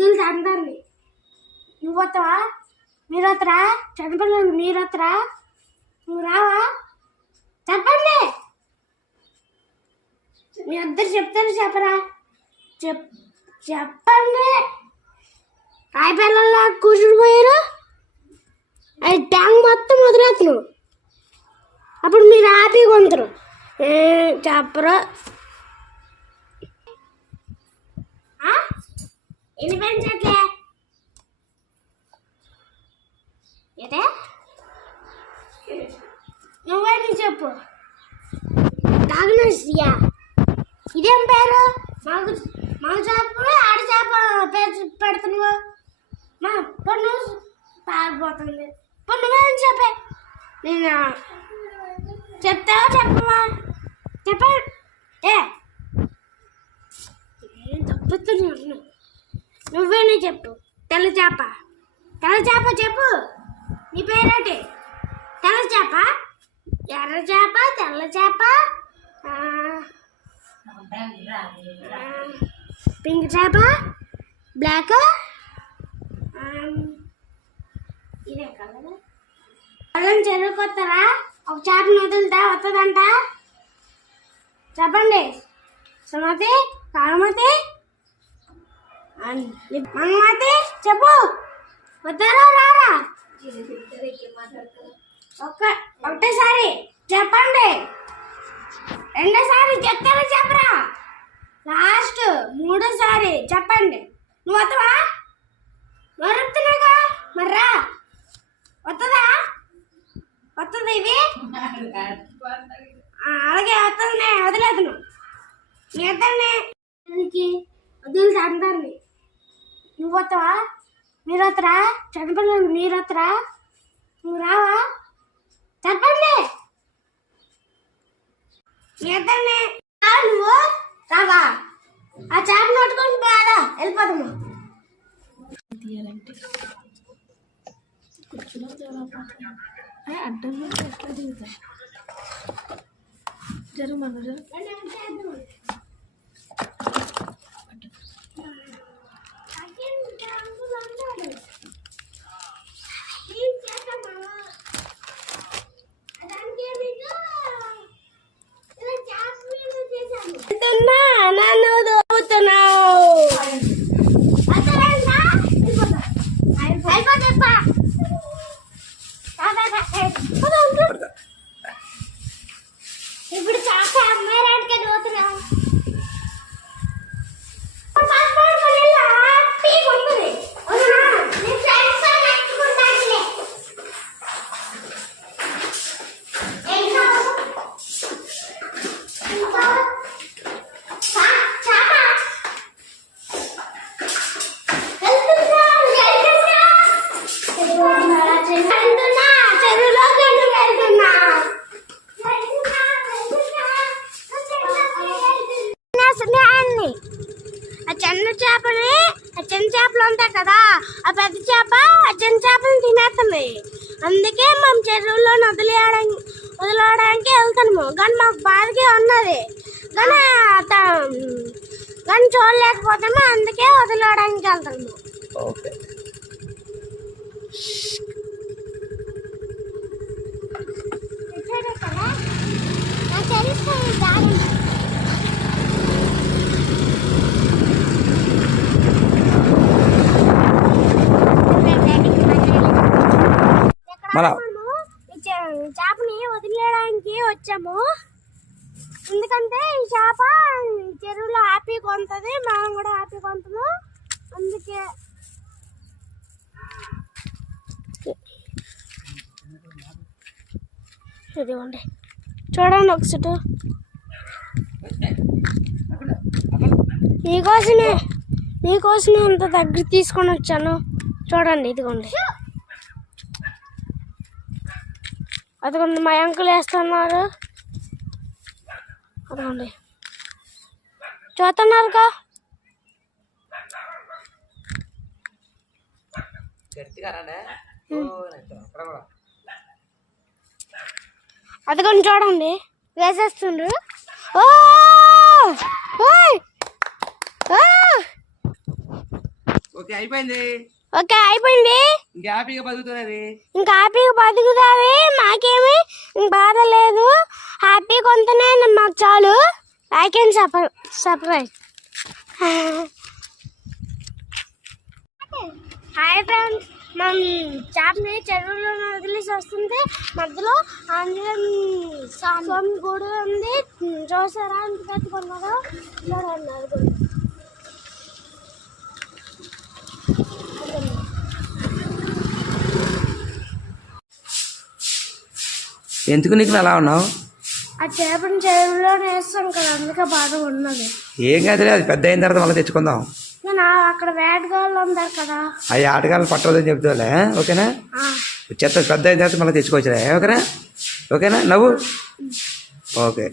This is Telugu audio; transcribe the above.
వద్దులు అందరినీ నువ్వు వస్తావా మీరు వస్తారా చనిపోయిన మీరు వస్తారా నువ్వు రావా? చెప్పండి. మీ ఇద్దరు చెప్తారు చెప్పరా? చెప్ చెప్పండి. రాయి పిల్లల్లో కూర్చుని పోయారు? అది ట్యాంక్ మొత్తం వదిలేస్తున్నావు అప్పుడు మీరు హ్యాపీగా ఉంటారు ఏ చెప్పరు? ఆ? ఏదే నువ్వే చెప్పు? డాగ్నోసియా ఇదేం పేరు? మాకు మా చేప ఆడ చేప పేరు పెడుతున్నావు మా పొన్ను పారిపోతుంది పొన్ను ఏం చెప్పే? నేను చెప్తావా చెప్పవా? చెప్ప. ఏ? తప్పుతున్నాను నువ్వేనే చెప్పు? తెల్ల చేప తెల్ల చేప చెప్పు. నీ పేరేంటి? తెల్ల చేప ఎర్ర చేప తెల్ల చేప పింక్ చేప? బ్లాక్? ఇదే కలర్. వాళ్ళని చదువుకొస్తారా ఒక చేపను వదులుతా వస్తుందంట. చెప్పండి. సుమతి కామతి మంగమతి చెప్పు. వద్దరా రారా. ఒక్క ఒకటేసారి చెప్పండి. రెండోసారి చెప్తారా చెప్పరా? లాస్ట్ మూడోసారి చెప్పండి. నువ్వు వద్దవా? వరుతున్నాగా మర్రా. వస్తుందా వస్తుంది ఇది అలాగే వస్తుంది వదిలేదు మీ ఇద్దరిని వదిలి అందరిని. నువ్వు వస్తావా మీరు వస్తారా చనిపోయిన మీరు వస్తారా నువ్వు రావా? చెప్పండి మీ ఇద్దరిని నువ్వు. రావా. ఆ చేప నట్టుకొని పోయాలా వెళ్ళిపోతాము తీయాలంటే. కూర్చున్నా అడ్డంలో ఎట్లా దిగుతా? మన 再发，再发，打打打，不。ఉంటాయి కదా? ఆ పెద్ద చేప చిన్న చేపలు తినేస్తున్నాయి అందుకే మేము చెరువులో వదిలేయడానికి వదిలేయడానికి వెళ్తున్నాము. కానీ మాకు బాధగా ఉన్నది. కానీ కానీ చూడలేకపోతాము అందుకే వదిలేయడానికి వెళ్తున్నాము. ఓకే చూడు కదా నాకు తెలుస్తుంది దారి మన- ఈ చే- చేపని వదిలేయడానికి వచ్చాము. ఎందుకంటే ఈ చేప చెరువులో హ్యాపీగా ఉంటుంది మనం కూడా హ్యాపీగా కొంతము అందుకే. ఇదిగోండి. చూడండి ఒకసారి నీకోసమే నీకోసమే ఇంత దగ్గర తీసుకొని వచ్చాను. చూడండి ఇదిగోండి. అదిగోండి మా అంకులు వేస్తున్నారు. అదిగోండి. చూస్తున్నారుగా అదిగోండి చూడండి వేసేస్తుండ్రు. ఓ! ఓయ్! ఆ! ఓకే అయిపోయింది. ఓకే అయిపోయింది? ఇంకా హ్యాపీగా బతుకుతున్నది ఇంకా హ్యాపీగా బతుకుతావి? మాకేమి బాధ లేదు. హ్యాపీ కొంతనే మాకు చాలు. Like and super surprise hi friends మనం చేపని చెరువులో వదిలేసి వస్తుంటే మధ్యలో ఆంజనేయ స్వామి గుడి ఉంది. చూసారా? ఎంత కట్టుకున్నారో చూడండి ఎందుకు నీకు అలా ఉన్నావు? ఆ చేపని చెరువులో వేస్తాం కదా అందుకే ఉన్నది. ఏం కాదులే అది పెద్ద అయిన తర్వాత మళ్ళీ తెచ్చుకుందాం. నేను అక్కడ వేటగాళ్ళు ఉంటారు కదా. అవి ఆటగాళ్ళు పట్టదని చెప్తావులే ఓకేనా? చెత్త పెద్ద అయిన తర్వాత మళ్ళీ తెచ్చుకోవచ్చులే ఓకేనా? ఓకేనా? నవ్వు? ఓకే.